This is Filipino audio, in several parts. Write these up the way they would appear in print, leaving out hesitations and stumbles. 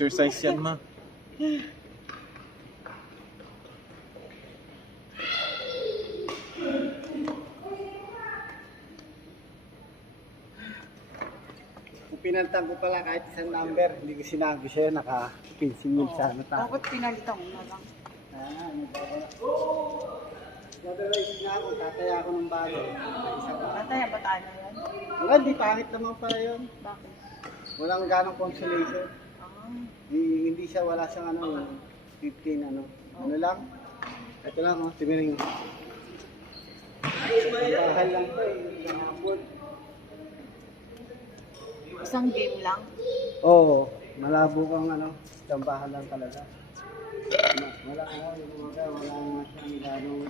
Exercise yan, ma. Pinalitan ko pala kahit isang number, hindi ko sinabi sa'yo, naka-15 mil sana tayo. Bakit pinalitan mo na lang? Ano ba wala? Otherwise nga ako, tataya ako ng bago. Isa pa. Mataya ba tayo na yan? Wala, di pangit naman pala yun. Bakit? Walang ganong consolation. Ah, Hindi siya, wala siyang ano, 15 ano. Ano lang? Ito lang, oh, timiring. Mahal lang to eh, kahapon. isang game lang? Oo, malabo kang ano, tambahan lang talaga. Wala nga, yung mga wala nga siyang ganong...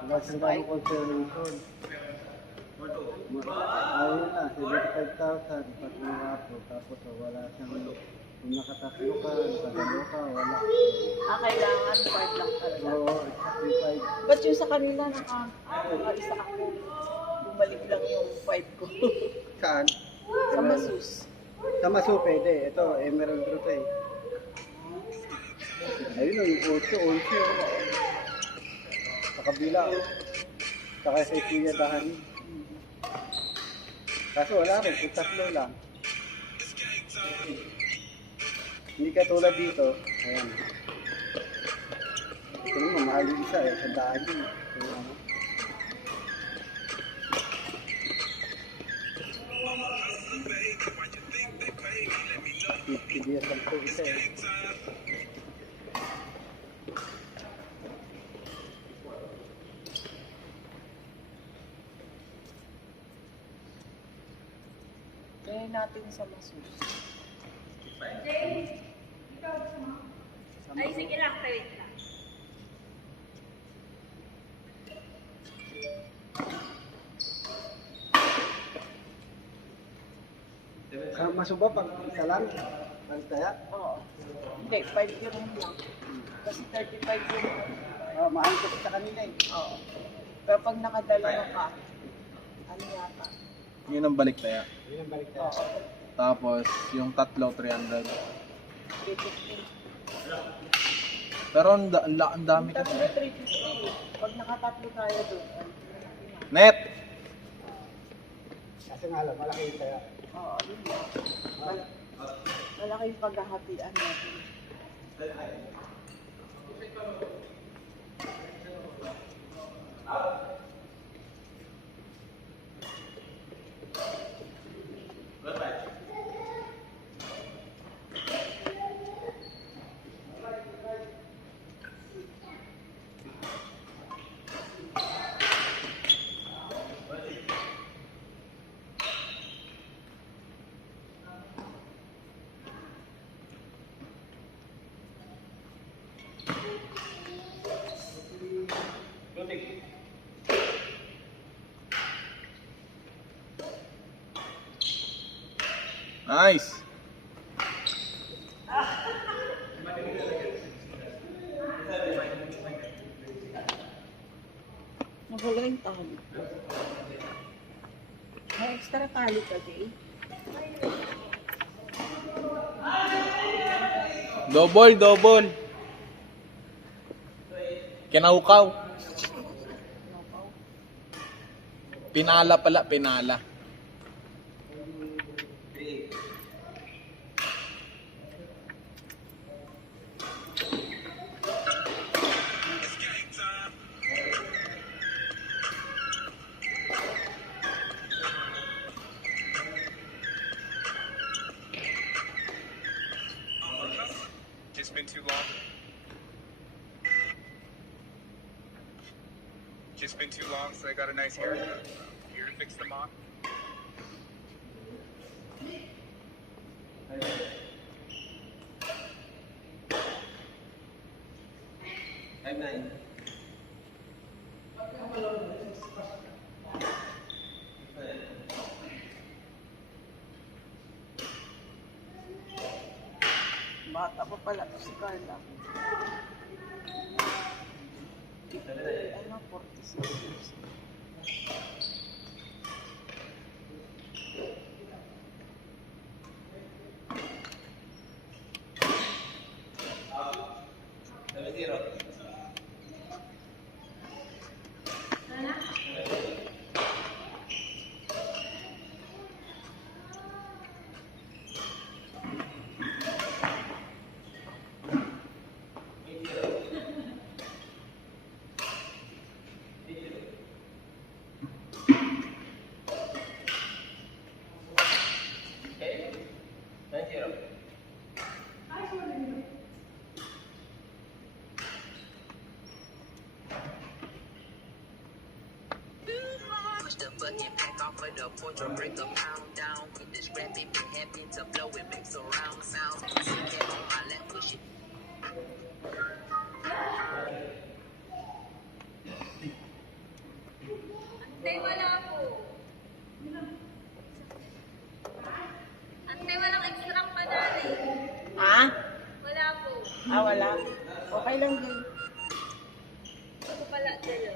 Wala siyang ganong consolation. Ayun na, 75,000, pati nga po, tapos wala siyang, kung nakatatlo ka, nakadalo ka, wala. Kailangan part lang talaga. Oo, exactly 5. Ba't yung sa kanila naka-isa ako? Bumalik lang yung 5 ko. Saan? Sa Masus. Sa Masu, pwede. Ito, Emerald Root eh. Ayun o, yung 8, 11. Sa kabila. Saka sa Kuya Dahani. Kaso wala rin, kung tatlo lang. Hindi ka tulad dito. Ayan. Ito naman, mahal yung isa eh. Sa Dahani. So, ano. $50 lang po isa eh. Kaya natin sa Masus. Ay, sige lang, wait lang. Sa Masu ba pag isa lang? Pagtaya? Oo. Hindi, 5 euro lang. Kasi 35 euro. Mahal kasi sa kanila eh. Oo. Pero pag nakadalawa ka, ano yata? Yun ang balik tayo. Yun ang balik Oo. Tapos, yung tatlo, 300. 350. Pero ang dami kasi. Tatlo 350. Pag nakatatlo tayo doon, Net! Kasi nga lang, malaki yung taya. oo, yun lang. Malaki yung paghahatian natin. Nice! Nawala yung tali. May extra tali ka, Jay? Double, double! Kinaukaw. Pinala pala, pinala. Just been too long. Just been too long, so I got a nice haircut. Here to fix the mop. Bata pa pala to si Carla. Ano, 46 years. bucket back off of the porch or break a pound down. With this rap, it been happy to blow, it makes a round sound. Pussy cat on my lap, push it. Antay, wala po. Antay, walang extra panali. Ha? Wala po. Ah, wala. Okay lang din. Ako pala, dalo.